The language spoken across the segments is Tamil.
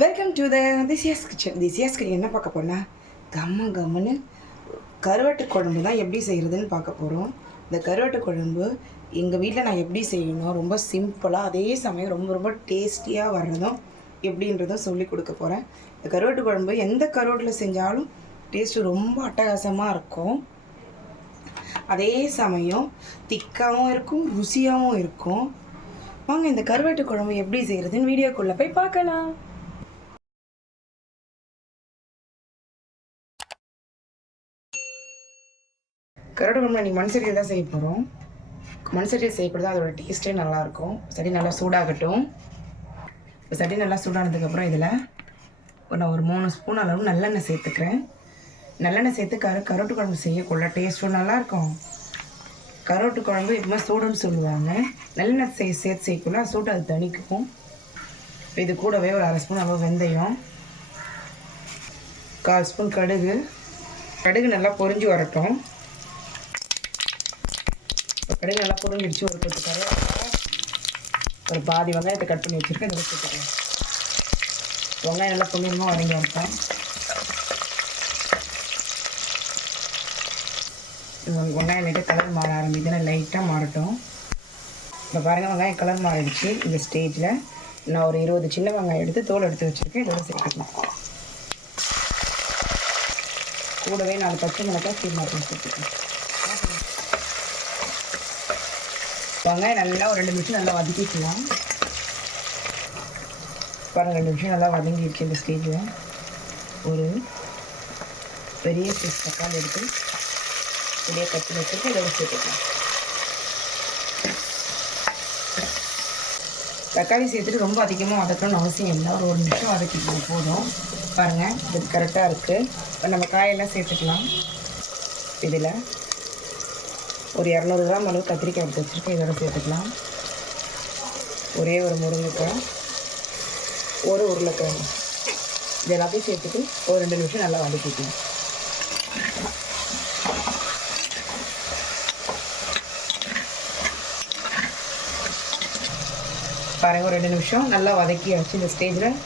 வெல்கம் டு த திசியாஸ் கிச்சன் திசியாஸ் கிச்சன் என்ன பார்க்க போனால் கம்ம கம்முன்னு கருவாட்டு குழம்பு தான் எப்படி செய்கிறதுன்னு பார்க்க போகிறோம் இந்த கருவாட்டு குழம்பு எங்கள் வீட்டில் நான் எப்படி செய்யணும் ரொம்ப சிம்பிளாக அதே சமயம் ரொம்ப ரொம்ப டேஸ்டியாக வர்றதும் எப்படின்றதும் சொல்லி கொடுக்க போகிறேன் இந்த கருவாட்டு குழம்பு எந்த கருவாட்டில் செஞ்சாலும் டேஸ்ட்டு ரொம்ப அட்டகாசமாக இருக்கும். அதே சமயம் திக்காகவும் இருக்கும் ருசியாகவும் இருக்கும். வாங்க இந்த கருவாட்டு குழம்பு எப்படி செய்கிறதுன்னு வீடியோக்குள்ளே போய் பார்க்கலாம். கருவாட்டு குழம்பு நீ மண் சட்டியில் தான் செய்ய போகிறோம் மண் சட்டியில் செய்யப்படுறது அதோட டேஸ்ட்டே நல்லாயிருக்கும். சட்டி நல்லா சூடாகட்டும். இப்போ சட்டி நல்லா சூடானதுக்கப்புறம் இதில் ஒரு நான் ஒரு மூணு ஸ்பூன் அளவு நல்லெண்ணெய் சேர்த்துக்கிறேன். நல்லெண்ணெய் சேர்த்து கரு கருவாட்டு குழம்பு செய்யக்குள்ள டேஸ்ட்டும் நல்லாயிருக்கும். கருவாட்டு குழம்பு எப்பவுமே சூடுன்னு சொல்லுவாங்க. நல்லெண்ணெய் செய் சேர்த்து செய்யக்குள்ள சூடு அது தணிக்கும். இது கூடவே ஒரு அரை ஸ்பூன் அளவு வெந்தயம். கால் ஸ்பூன் கடுகு. கடுகு நல்லா பொரிஞ்சு வரட்டும். இப்போ நல்லா பொரிஞ்சிடுச்சு ஒரு கொத்து கருவேப்பிலை ஒரு பாதி வெங்காயத்தை கட் பண்ணி வச்சுருக்கேன். இதில் சேர்த்துக்கலாம் வெங்காயம் நல்லா பொன்னிறமாக வதங்கி வரட்டும். வெங்காயம் லைட்டாக கலர் மாற ஆரம்பிக்குதுன்னா லைட்டாக மாறட்டும். இப்போ பாருங்கள் வெங்காயம் கலர் மாறிடுச்சு. இந்த ஸ்டேஜில் நான் ஒரு இருபது சின்ன வெங்காயம் எடுத்து தோல் எடுத்து வச்சுருக்கேன். இதோட சேர்த்துக்கலாம். கூடவே நாலு பச்சை மிளகாய் சீமாட்டம் சேர்த்துக்கேன் வெங்காயம் நல்லா ஒரு ரெண்டு நிமிஷம் நல்லா வதக்கிக்கலாம் பாருங்கள் ரெண்டு நிமிஷம் நல்லா வதங்கிடுச்சு இந்த ஸ்டேஜில் ஒரு பெரிய சைஸ் தக்காளி எடுத்து பெரிய கட்டி வச்சுட்டு இதை சேர்த்துக்கலாம். தக்காளி சேர்த்துட்டு ரொம்ப அதிகமாக வதக்கணும்னு அவசியம் இல்லை. ஒரு ஒரு நிமிஷம் வதக்கிக்கலாம் போதும். பாருங்கள் இது கரெக்டாக இருக்குது இப்போ நம்ம காயெல்லாம் சேர்த்துக்கலாம். இதில் ஒரு இரநூறு கிராம் அளவு கத்திரிக்காய் எடுத்து வச்சுருக்கேன். இதோட சேர்த்துக்கலாம். ஒரே ஒரு முருங்கைக்காய் ஒரு உருளைக்கிழங்கு. இது எல்லாத்தையும் சேர்த்துட்டு ஒரு ரெண்டு நிமிஷம் நல்லா வதக்கிக்கலாம். பாருங்கள் ஒரு ரெண்டு நிமிஷம் நல்லா வதக்கி வச்சு இந்த ஸ்டேஜில்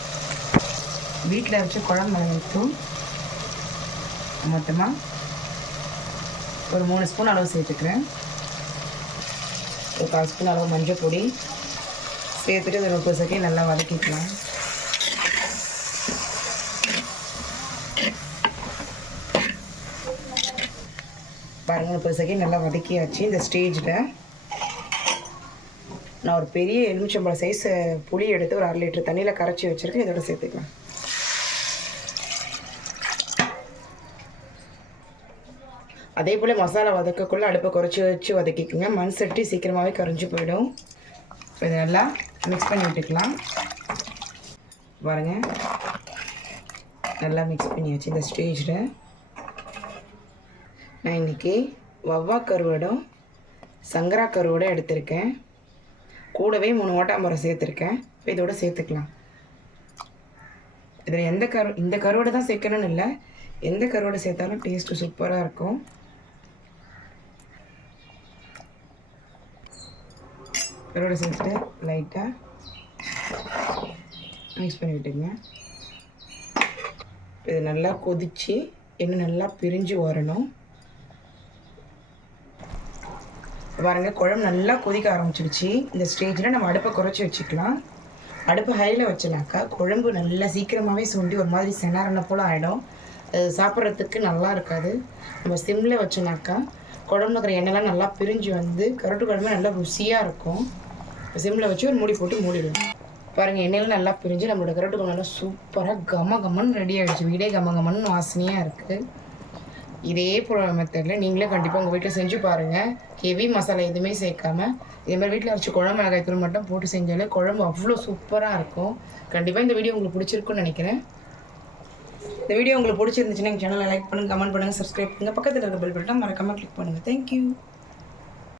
வீட்டில் வச்சு குழம்பு மிளகாய்த்தூள் மொத்தமாக ஒரு மூணு ஸ்பூன் அளவு சேர்த்துக்கிறேன். ஒரு கால் ஸ்பூன் அளவு மஞ்சள் பொடி. சேர்த்துட்டு ஒரு முப்பது செகண்ட் நல்லா வதக்கிக்கலாம். பாருங்கள் முப்பது செகண்ட் நல்லா வதக்கியாச்சு இந்த ஸ்டேஜில் நான் ஒரு பெரிய எலுமிச்சம்பழம் சைஸ் புளி எடுத்து ஒரு அரை லிட்டர் தண்ணியில் கரைச்சி வச்சுருக்கேன் இதோட சேர்த்துக்கலாம். அதே போல் மசாலா வதக்கக்குள்ளே அடுப்பை குறைச்சி வச்சு வதக்கிக்கோங்க. மண் சட்டி சீக்கிரமாகவே கரைஞ்சி போயிடும். இதை நல்லா மிக்ஸ் பண்ணி விட்டுக்கலாம். பாருங்க. நல்லா மிக்ஸ் பண்ணியாச்சு இந்த ஸ்டேஜில் நான் இன்றைக்கி வவ்வா கருவடம் சங்கரா கருவடம் எடுத்திருக்கேன். கூடவே மூணு ஓட்டாம்பரம் சேர்த்துருக்கேன். இப்போ இதோட சேர்த்துக்கலாம். இதில் எந்த கரு இந்த கருவாடை தான் சேர்க்கணும்னு இல்லை. எந்த கருவாடை சேர்த்தாலும் டேஸ்ட்டு சூப்பராக இருக்கும். கருவாடை சேர்த்துட்டு லைட்டாக மிக்ஸ் பண்ணி விட்டுங்க. இது நல்லா கொதித்து எண்ணெய் நல்லா பிரிஞ்சு வரணும். பாருங்கள் குழம்பு நல்லா கொதிக்க ஆரம்பிச்சிடுச்சு இந்த ஸ்டேஜில் நம்ம அடுப்பை குறைச்சி வச்சுக்கலாம். அடுப்பு ஹையில் வச்சனாக்கா குழம்பு நல்லா சீக்கிரமாகவே சுண்டி ஒரு மாதிரி செனாரண போல் ஆகிடும் அது சாப்பிட்றதுக்கு நல்லா இருக்காது. நம்ம சிம்மில் வச்சோனாக்கா குழம்புல இருக்கிற எண்ணெய்லாம் நல்லா பிரிஞ்சு வந்து கருட்டு குழம்பு நல்லா ருசியாக இருக்கும். சிம்மில் வச்சு ஒரு மூடி போட்டு மூடிடும் பாருங்கள் எண்ணெயில் நல்லா பிரிஞ்சு நம்மளோட கருட்டு குழம்பு நல்லா சூப்பராக கம கமன்னு ரெடி ஆகிடுச்சு வீடே கம கமன்னு வாசனையாக இருக்குது இதே போல் மெத்தடில் நீங்களே கண்டிப்பாக உங்கள் வீட்டில் செஞ்சு பாருங்கள் ஹெவி மசாலா எதுவுமே சேர்க்காம. இதே மாதிரி வீட்டில் வச்சு குழம்பு மிளகாய் தூள் மட்டும் போட்டு செஞ்சாலே குழம்பு அவ்வளோ சூப்பராக இருக்கும். கண்டிப்பாக இந்த வீடியோ உங்களுக்கு பிடிச்சிருக்குன்னு நினைக்கிறேன். இந்த வீடியோ உங்களுக்கு பிடிச்சிருந்துச்சுன்னா எங்கள் சேனலை லைக் பண்ணுங்கள் கமெண்ட் பண்ணுங்கள் சப்ஸ்கிரைப் பண்ணுங்கள் பக்கத்தில் இருக்க பெல் பட்டன் மறக்காமல் கிளிக் பண்ணுங்கள் தேங்க்யூ